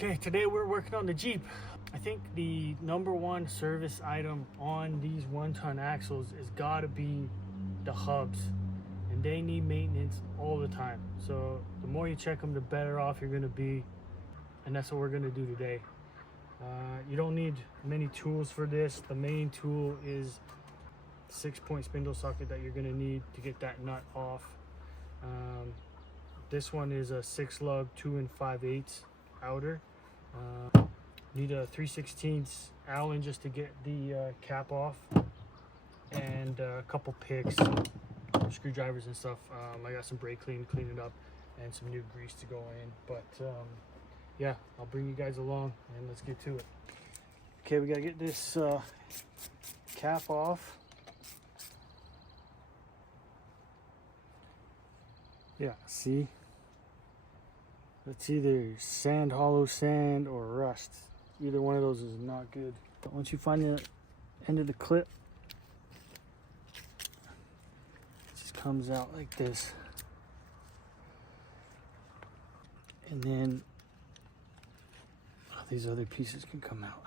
Okay, today we're working on the Jeep. I think the #1 service item on these 1-ton axles is gotta be the hubs, and they need maintenance all the time. So the more you check them, the better off you're gonna be, and that's what we're gonna do today. You don't need many tools for this. The main tool is 6-point spindle socket that you're gonna need to get that nut off. This one is a 6-lug 2 5/8 outer. Need a 3/16 Allen just to get the cap off, and a couple picks, screwdrivers and stuff. I got some brake clean it up, and some new grease to go in. But yeah, I'll bring you guys along and let's get to it. Okay, we gotta get this cap off. Yeah, see? It's either sand, hollow sand, or rust. Either one of those is not good. But once you find the end of the clip, it just comes out like this. And then these other pieces can come out.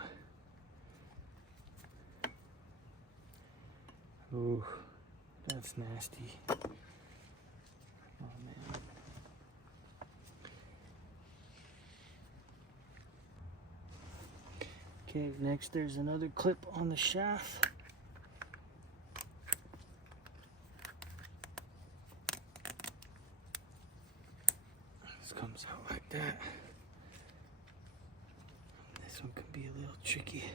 Ooh, that's nasty. Oh man. Okay, next there's another clip on the shaft. This comes out like that. This one could be a little tricky.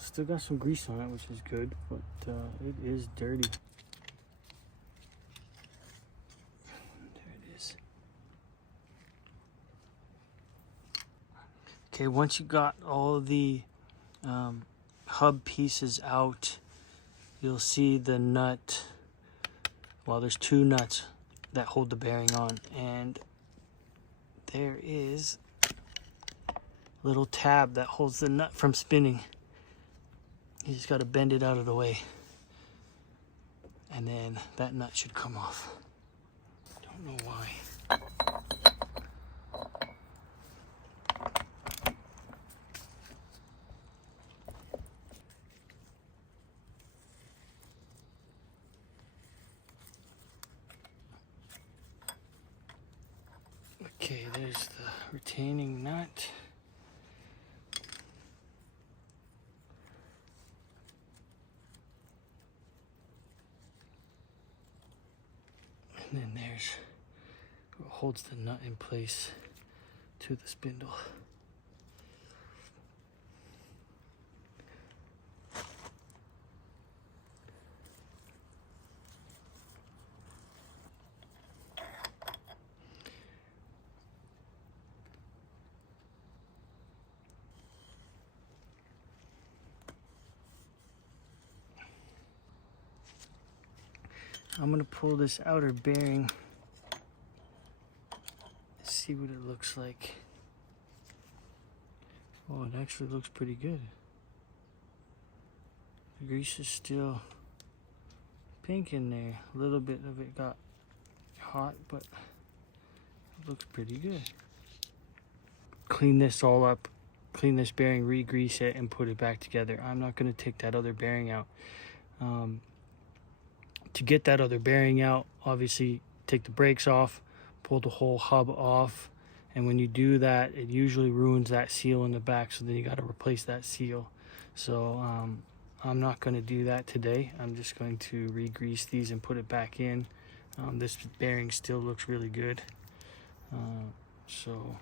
Still got some grease on it, which is good, but it is dirty. There it is. Okay, once you got all the hub pieces out, you'll see the nut. Well, there's 2 nuts that hold the bearing on, and there is a little tab that holds the nut from spinning. You just got to bend it out of the way, and then that nut should come off. Don't know why. Okay, there's the retaining nut. And then there's what holds the nut in place to the spindle. I'm gonna pull this outer bearing, see what it looks like. Oh, it actually looks pretty good. The grease is still pink in there. A little bit of it got hot, but it looks pretty good. Clean this all up, clean this bearing, re-grease it, and put it back together. I'm not gonna take that other bearing out. To get that other bearing out, obviously take the brakes off, pull the whole hub off, and when you do that, it usually ruins that seal in the back, so then you got to replace that seal. So I'm not going to do that today. I'm just going to re-grease these and put it back in. This bearing still looks really good. So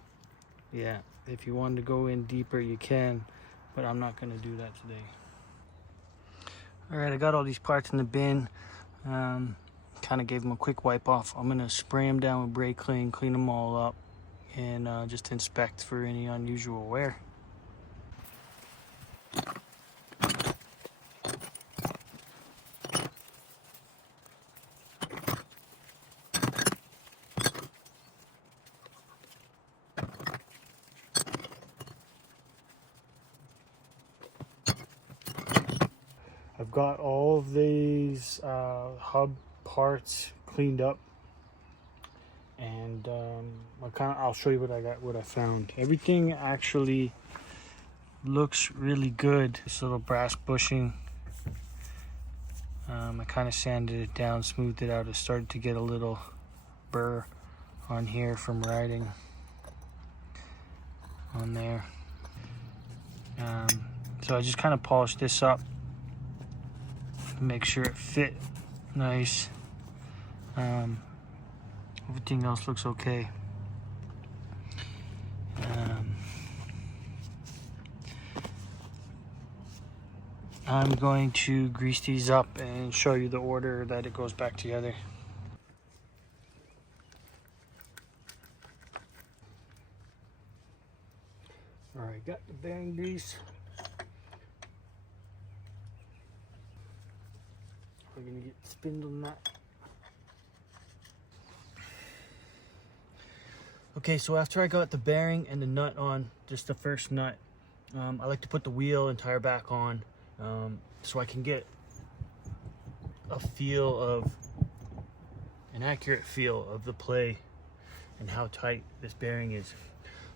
yeah, if you wanted to go in deeper, you can, but I'm not going to do that today. All right, I got all these parts in the bin. kind of gave them a quick wipe off. I'm gonna spray them down with brake clean them all up, and just inspect for any unusual wear. I've got all of these hub parts cleaned up, and I'll show you what I found. Everything actually looks really good. This little brass bushing, I kind of sanded it down, smoothed it out. It started to get a little burr on here from riding on there. So I just kind of polished this up, make sure it fit nice. Everything else looks okay. I'm going to grease these up and show you the order that it goes back together. All right, got the bearing grease. We're gonna get the spindle nut. Okay, so after I got the bearing and the nut on, just the first nut, I like to put the wheel and tire back on, so I can get an accurate feel of the play and how tight this bearing is.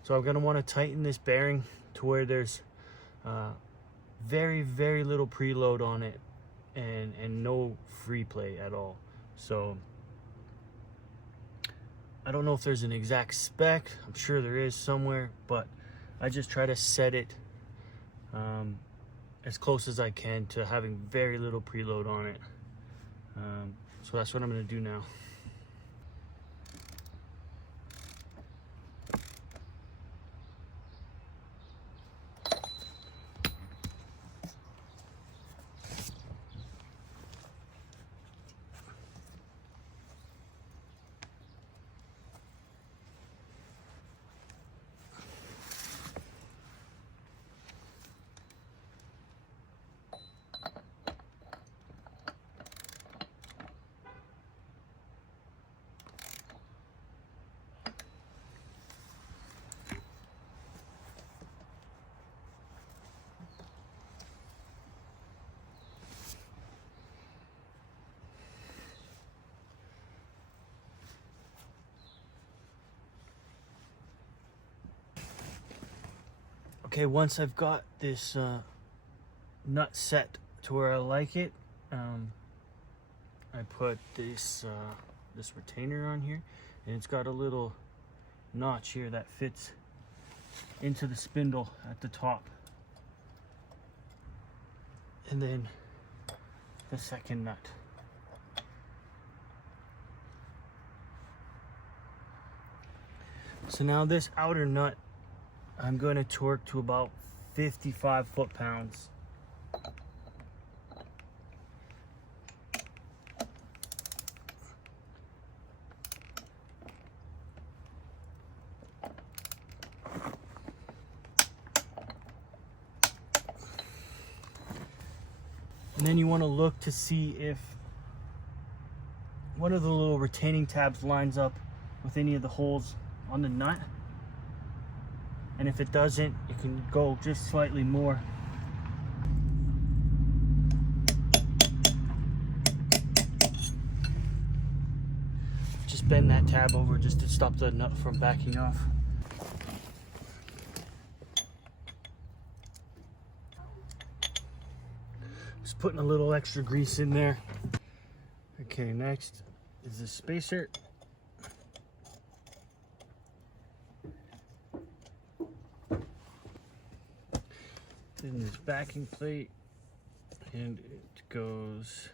So I'm gonna want to tighten this bearing to where there's very, very little preload on it and no free play at all. So I don't know if there's an exact spec. I'm sure there is somewhere, but I just try to set it as close as I can to having very little preload on it. So that's what I'm going to do now. Okay, once I've got this nut set to where I like it, I put this retainer on here, and it's got a little notch here that fits into the spindle at the top, and then the second nut. So now this outer nut, I'm going to torque to about 55 foot-pounds. And then you want to look to see if one of the little retaining tabs lines up with any of the holes on the nut. And if it doesn't, you can go just slightly more. Just bend that tab over just to stop the nut from backing off. Just putting a little extra grease in there. Okay, next is the spacer. Then this backing plate, and it goes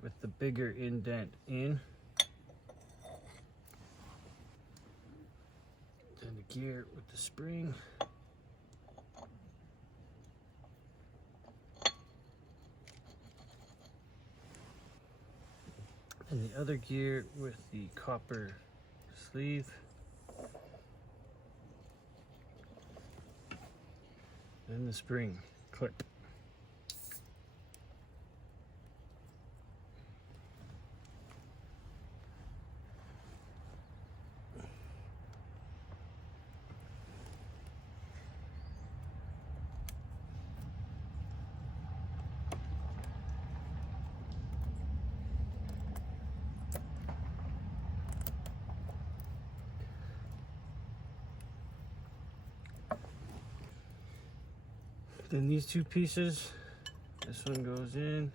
with the bigger indent in. Then the gear with the spring. the other gear with the copper sleeve. And the spring clip. Then these two pieces, this one goes in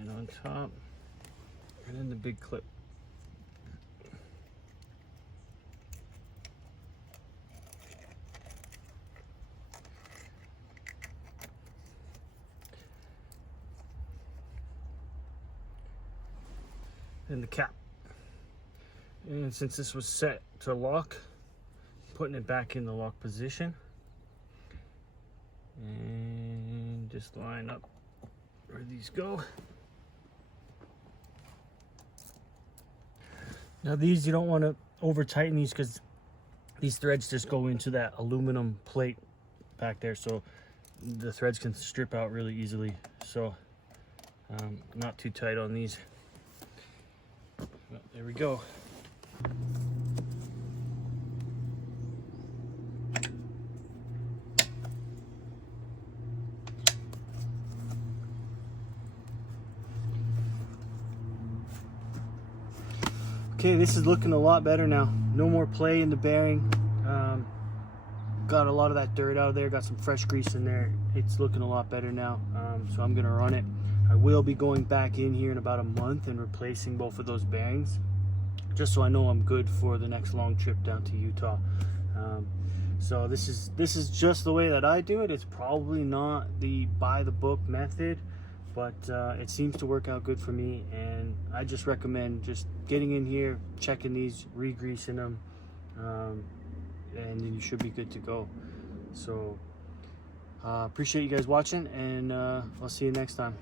and on top, and then the big clip. And the cap. And since this was set to lock, putting it back in the lock position. And just line up where these go. Now these, you don't want to over tighten these because these threads just go into that aluminum plate back there, so the threads can strip out really easily. So not too tight on these. Well, there we go. Okay, this is looking a lot better now. No more play in the bearing. Got a lot of that dirt out of there, got some fresh grease in there. It's looking a lot better now, so I'm gonna run it. I will be going back in here in about a month and replacing both of those bearings, just so I know I'm good for the next long trip down to Utah. So this is just the way that I do it. It's probably not the by the book method, but it seems to work out good for me, and I just recommend just getting in here, checking these, re-greasing them, and then you should be good to go. So appreciate you guys watching, and I'll see you next time.